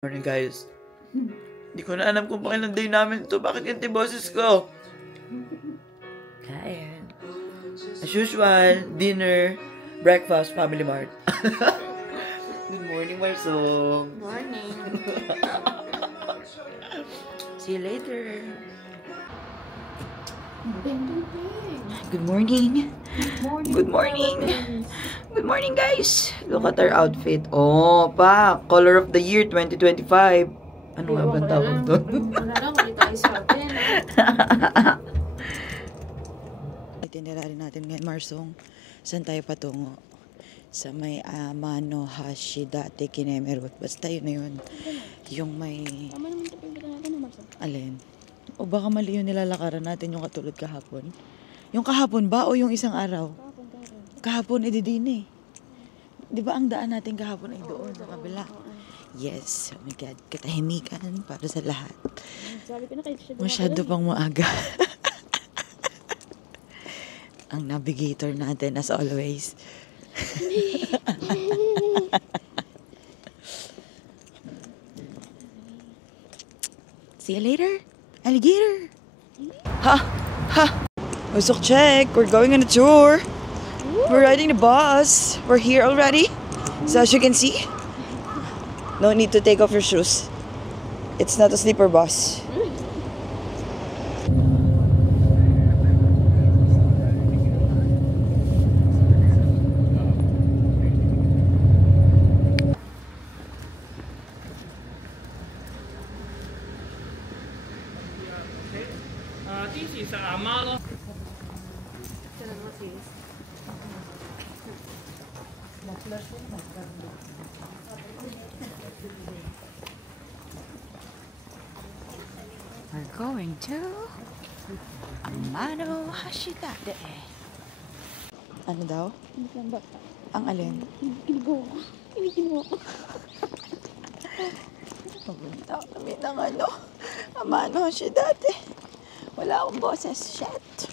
Morning guys. Hindi ko na alam kung pakilang day namin ito. Bakit ganti boses ko? Kain. As usual, dinner, breakfast, Family Mart. Good morning, Marsong. Morning. See you later. Good morning. Good morning. Good morning, guys. Look at our outfit. Oh, pa. Color of the year 2025. Ano nga ba tawag doon? Wala lang, ulit tayo sa atin. Itinerary natin ngayon, Marsong. Saan tayo patungo? Sa may Amano Hashidate Kinemerut. Basta yun na yun. Yung may... Tama naman ito pagkita natin, Marsong. Alin? O baka mali yung nilalakaran natin yung katulad kahapon? Yung kahapon ba o yung isang araw? Kahapon, din eh. Di ba ang daan natin kahapon ay doon sa kabila? Yes. Oh my God. Katahimikan para sa lahat. Masyado pang maaga. Ang navigator natin as always. See you later, alligator. Ha! Ha! Usok check. We're going on a tour. We're riding the bus. We're here already. So as you can see, no need to take off your shoes. It's not a sleeper bus. We're going to Amano Hashidate. Ano daw? Ang alin? Kinikilig ko. Pumunta kami ng Amano Hashidate. Wala akong boses. Shit.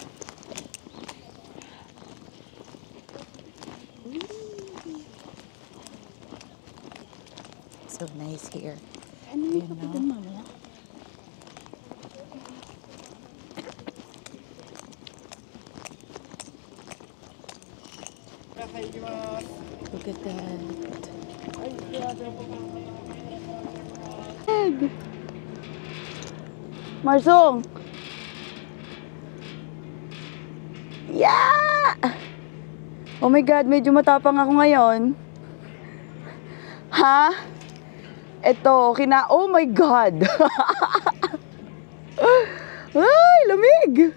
So nice here. Ano yung kapitan mamaya? Look at that. Marsong! Yeah! Oh my God, medyo matapang ako ngayon. Ha? Ito, oh my God! Ay, lamig!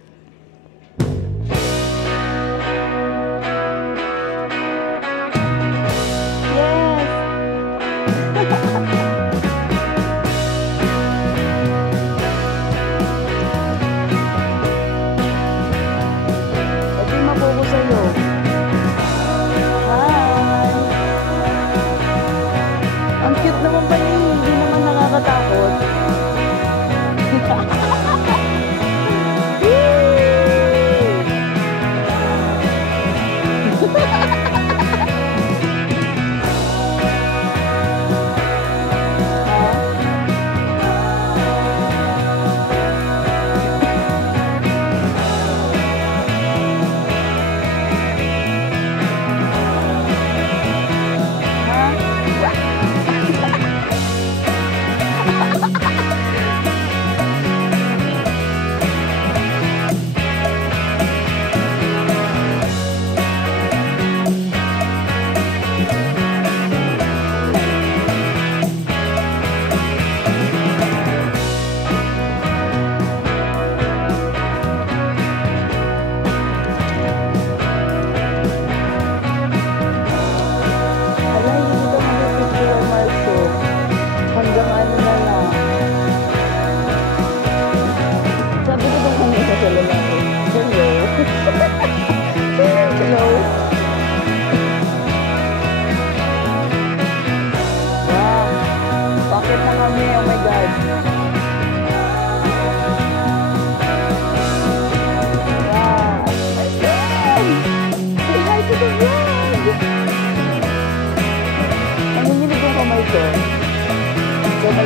Hanggang ano na lang.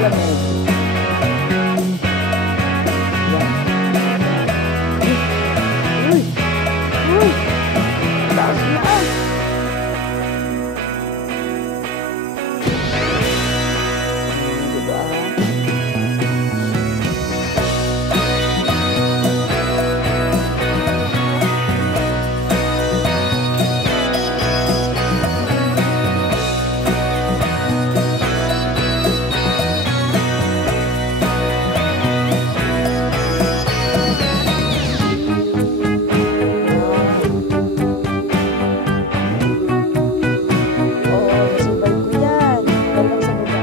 malamig. Yan. Uy! Uy! Taas na! Diba? Oo, survive ko yan. Hanggang sa baba.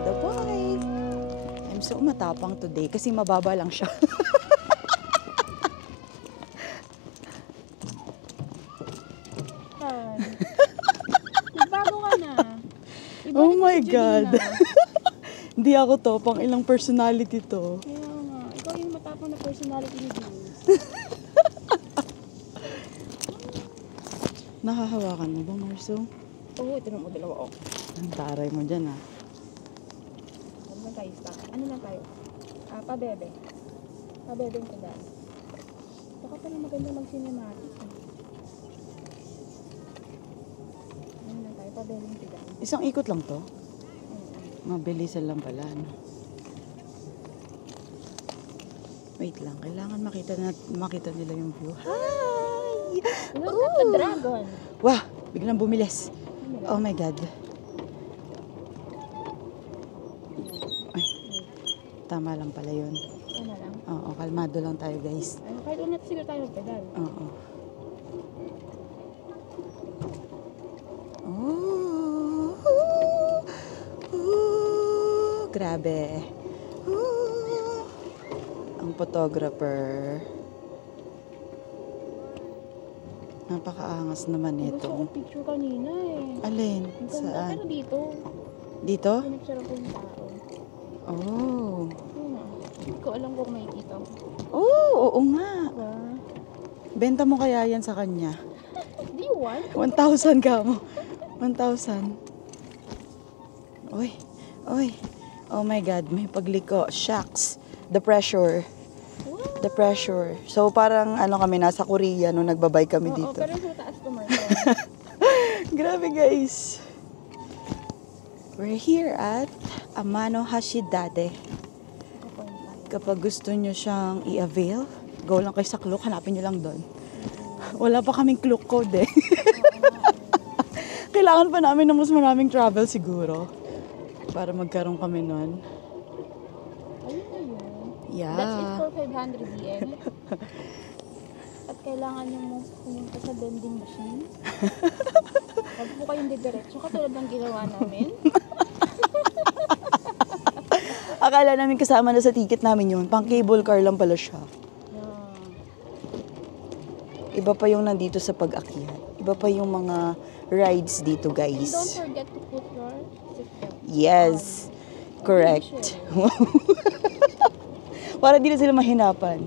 The bike. I'm so matapang today kasi mababa lang siya. Nagbago ka na. Oh Ibalik mo my si God. Julina. Hindi ako to, pang ilang personality to. Kaya nga, ikaw yung matapang na personality ni Jules. Nakahawakan mo ba, Marso? Oo, ito na mo dalawa. Oh. Ang taray mo dyan, ah. Ano lang tayo? Ano lang tayo? Pabebe. Pabebe yung tandaan. Baka pala maganda mag-cinematic. Ano lang tayo? Pabebe yung tandaan. Isang ikot lang to? Mabilisan lang pala, no? Wait lang, kailangan makita nila yung view. Hi! Look at the dragon. Wah! Biglang bumilis. Oh my God. Ay, tama lang pala yun. Ano lang? Oo, kalmado lang tayo, guys. Kahit unat siguro tayo magpedal. Oo. Oh, grabe. Ang photographer. Napakaangas naman Gusto ko nito. picture kanina eh. Alin? Ang ganda. Saan? Pero dito, Dito? pinipicture ko yung tao. Oh. Yun ah. Hindi ko alam kung makikita ko. Oh, oo nga. Diba? Benta mo kaya yan sa kanya? Do you want? 1,000 ka mo. 1,000. Uy. Uy. Oh my God, may pagliko. Shucks. The pressure. What? The pressure. So parang ano kami, nasa Korea nung nagbabay kami Oo, dito. pero sa taas ko, Marco. Grabe guys. We're here at Amano Hashidate. Kapag gusto nyo siyang i-avail, go lang kayo sa Klook, hanapin nyo lang doon. Wala pa kaming Klook code eh. Kailangan pa namin ng mas maraming travel siguro. Para magkaroon kami nun. Ayun na yun. Yeah. That's it for 500 yen. At kailangan nyo mo pumunta sa vending machine. Huwag po kayong didiretso katulad ng ginawa namin. Akala namin kasama na sa ticket namin yun. Pang cable car lang pala siya. Yeah. Iba pa yung nandito sa pag-akyat. Iba pa yung mga rides dito, And don't guys. forget to put your seatbelt. Yes. Correct. Para di na sila mahinapan.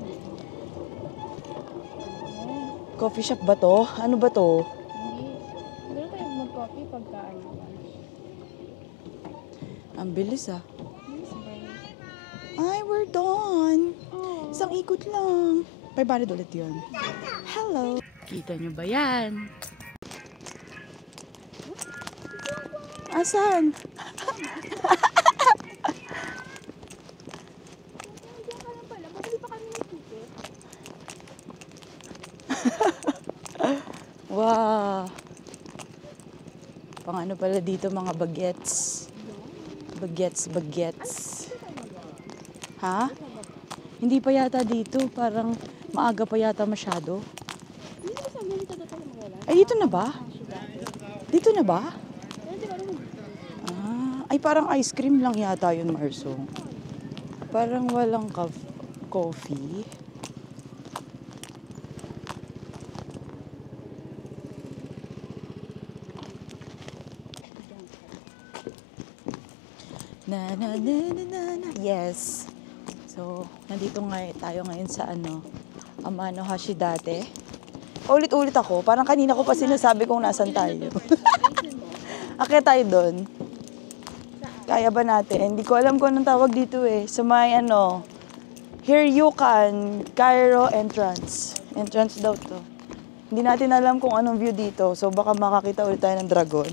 Coffee shop ba to? Ano ba to? Hindi. Hindi tayo mag-coffee pagka ano. Ang bilis ah. Yes, bye. Ay, we're done. Oh. Isang ikot lang. 500 ulit yun. Hello. Kita nyo ba yan? Asan? Diyan ka lang pala. Bumili pa kami ng ticket. Wow. Pang ano pala dito mga bagets. Bagets. Ha? Hindi pa yata dito. Parang maaga pa yata masyado. Hindi ko sabi dito daw tayo magwala. Ay, dito na ba? Dito na ba? Pero di ba naman? Ay, parang ice cream lang yata yun, Marso. Parang walang coffee. Na na na na na na. Yes. So, nandito nga tayo ngayon sa Amano Hashidate. Ulit-ulit ako. Parang kanina ko pa sinasabi kung nasan tayo. Akit tayo doon. Kaya ba natin? Hindi ko alam kung anong tawag dito eh. Sa may Hiryukan, Cairo entrance. Entrance daw to. Hindi natin alam kung anong view dito. So baka makakita ulit tayo ng dragon.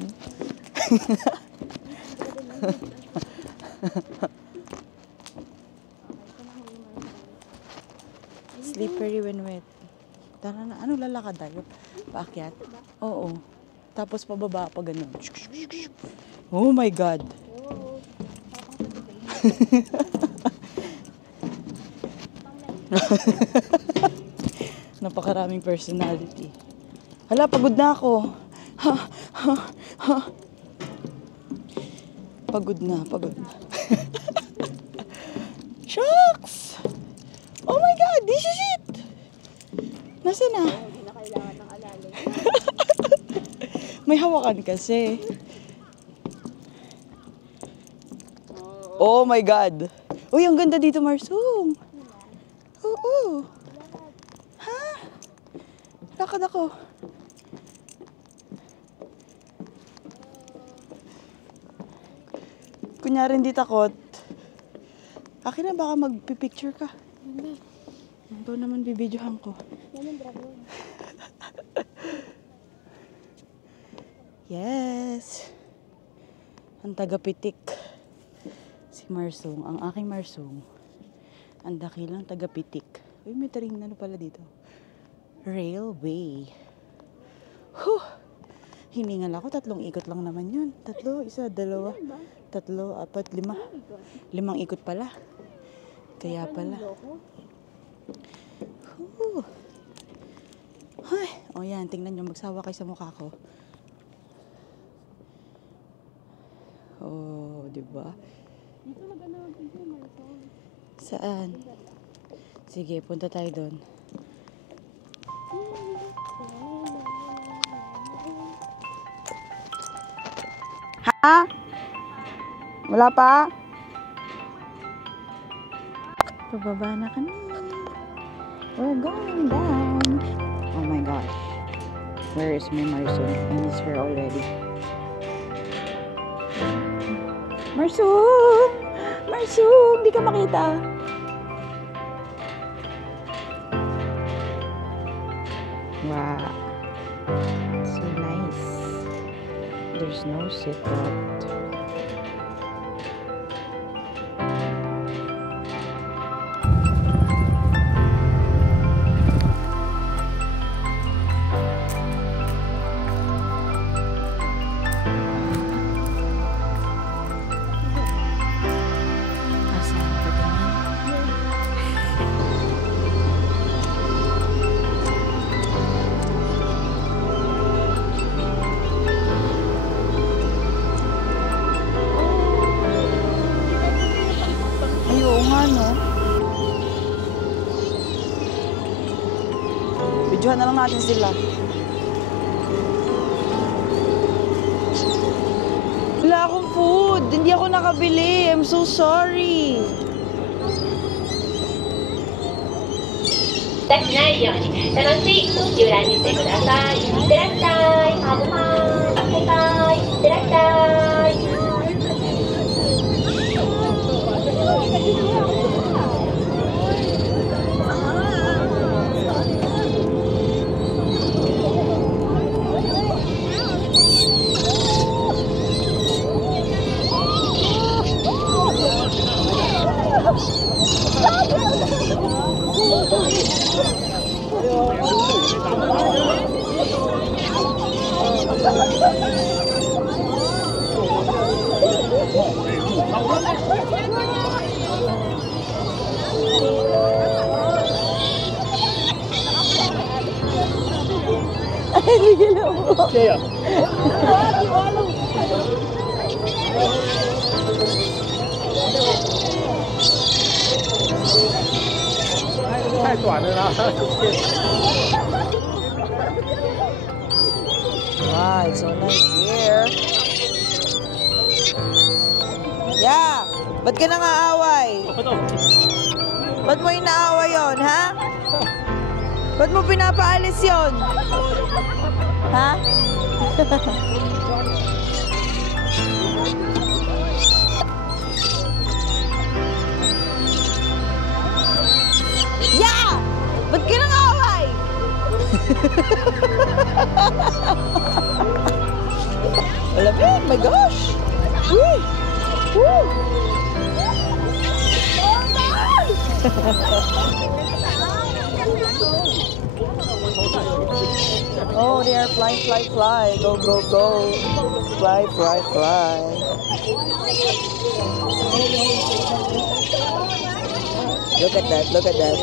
Slippery when wet. Tara na. Ano, lalakad tayo? Paakyat? Oo. Tapos pababa pa ganun. Oh my God. Napakaraming personality. Hala, pagod na ako. Pagod na. Shucks! Oh my God, this is it! Nasaan na? Hindi na kailangan ng alalay. May hawakan kasi. Oh my God! Uy, ang ganda dito, Marsung! Oo! Ha? Lakad ako. Kunyari hindi takot. Akin na, baka magpipicture ka. Ito naman bibidyohan ko. Yan ang dragon. Yes! Ang tagapitik. Si Marsung, ang aking Marsung. Ang dakilang tagapitik. Uy, may taring na pala dito. Railway. Huh! Hiningal ako, 3 ikot lang naman yun. 3, 1, 2, 3, 4, 5. 5 ikot pala. Kaya pala. Huh! Ay, o yan, tingnan nyo, magsawa kayo sa mukha ko. Oh, diba? Dito maganda mag-video, Marisol. Saan? Sige, punta tayo doon. Ha? Wala pa? Pababa na kami. We're going down. Oh my gosh. Where is my Marsung? I miss her already. Marsung! Marsung! Di ka makita. Wow. So nice. There's no seatbelt. Videohan na lang natin sila. Wala akong food. Hindi ako nakabili. I'm so sorry. 出しないように楽しい遊覧にしてください。いってらっしゃい。はぶはーい。バイバイ。いってらっしゃい。短的呢。Wow, it's so nice here. Yeah! Ba't ka nangaaway? Ba't mo inaaway yon, ha? Ba't mo pinapaalis yon? Ha? Yeah! Ba't ka nangaaway? Malamig, my gosh! Woo! Woo! Oh, they are flying, fly, fly. Go, go, go. Fly, fly, fly. Look at that, look at that.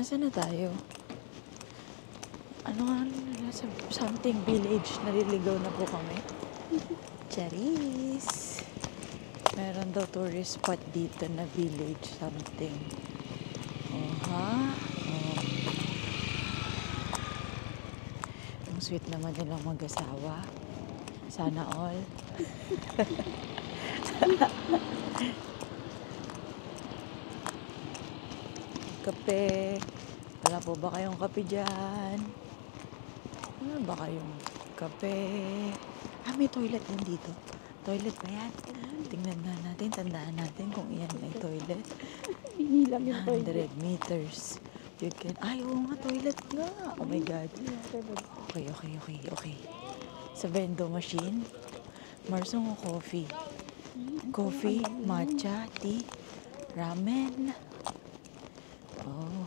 Nasaan na tayo? Ano nga nasa something village, naliligaw na po kami. Charis! Meron daw tourist spot dito na village something. Oha! Oh. Ang sweet naman nilang mag-asawa. Sana all. Kape. Wala po ba kayong kape dyan? Wala ba kayong kape? Ah, may toilet din dito. Toilet ba yan? Tingnan na natin, tandaan natin kung iyan may toilet. Binilang yung toilet. 100 meters. You can... Ay, oo nga, toilet nga. Oh my God. Okay. Sa vending machine, marsong o coffee? Coffee, matcha, tea, ramen. Oh.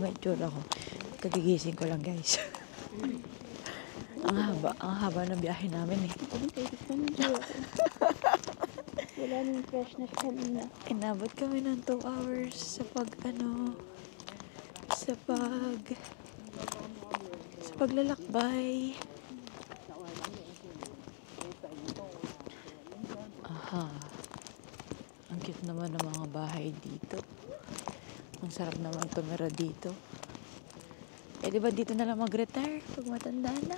May tsura ko. Kagigising ko lang, guys. ang haba ng biyahe namin eh. Wala nang freshness kanina. Inabot kami ng 2 hours sa paglalakbay. Aha. Ang cute naman ng mga bahay dito. Ang sarap naman tumira dito. Eh, di ba dito na lang mag-retire pag matanda na?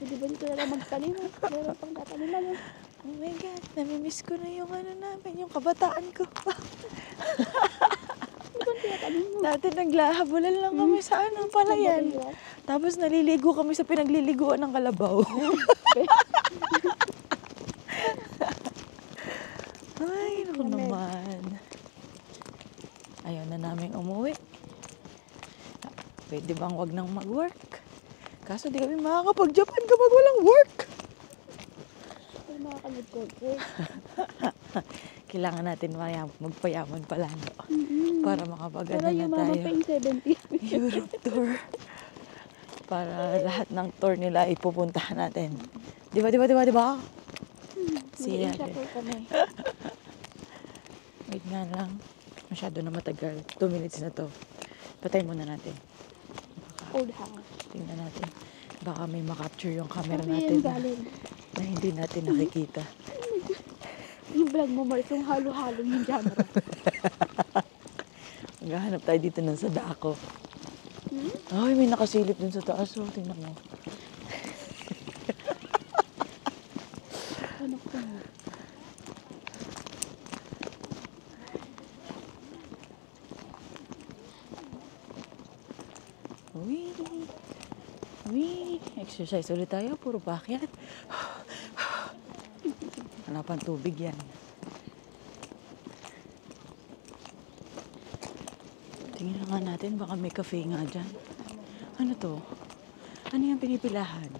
Eh, di ba dito na lang magtanim? Meron pang tatanim na lang. Oh my God, namimiss ko na yung ano namin, yung kabataan ko. Di ba tinatanim mo? Dati naglahabulan lang kami sa palayan. Tapos naliligo kami sa pinagliliguan ng kalabaw. Ay, naku naman. Ayaw na namin umuwi. Pwede bang wag nang mag-work? Kaso di kami makakapag-Japan kapag walang work. Ay, makakapag-work. Kailangan natin magpayaman pala, no? Para makapag-ano Para na yung tayo. mama pa yung 70. Europe tour. Para lahat ng tour nila ipupuntahan natin. Di ba? Siya. Mag-i-shuttle kami. Wait nga lang. Masyado na matagal. 2 minutes na to. Patay muna natin. Old house. Tingnan natin. Baka may makapture yung camera Sabi natin yan galing. na hindi natin nakikita. Yung vlog mo, Mars, yung halo-halo yung camera. Maghahanap tayo dito ng sadako. Ay, may nakasilip dun sa taas. Oh, tingnan mo. Ano ko? Exercise ulit tayo. Puro pakyat. Wala pang tubig yan. Tingnan nga natin, baka may cafe nga dyan. Ano to? Ano yung pinipilahan?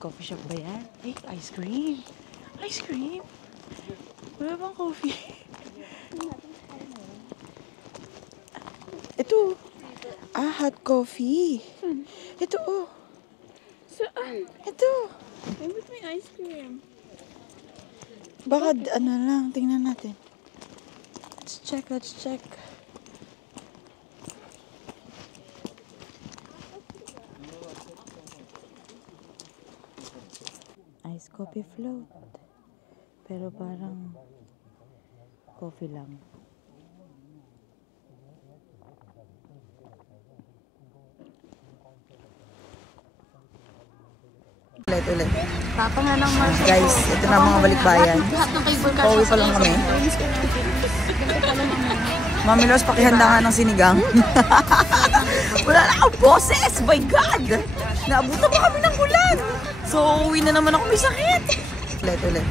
Coffee shop ba yan? Ay, ice cream! Ice cream! Wala bang coffee? Ito. Ah, hot coffee. Ito, oh. Saan? Ito. Ay, ba't may ice cream? Baka, ano lang, tingnan natin. Let's check, let's check. Ice coffee float. Pero parang coffee lang. Ulit. Papa nga ng Marshall. Guys, ito na mga balikbayan. Lahat ng cable car. Pauwi pa lang kami. Mami Los, pakihanda nga ng sinigang. Wala na akong boses! My God! Naabutan pa kami ng ulan! So, uwi na naman ako, may sakit! Ulit.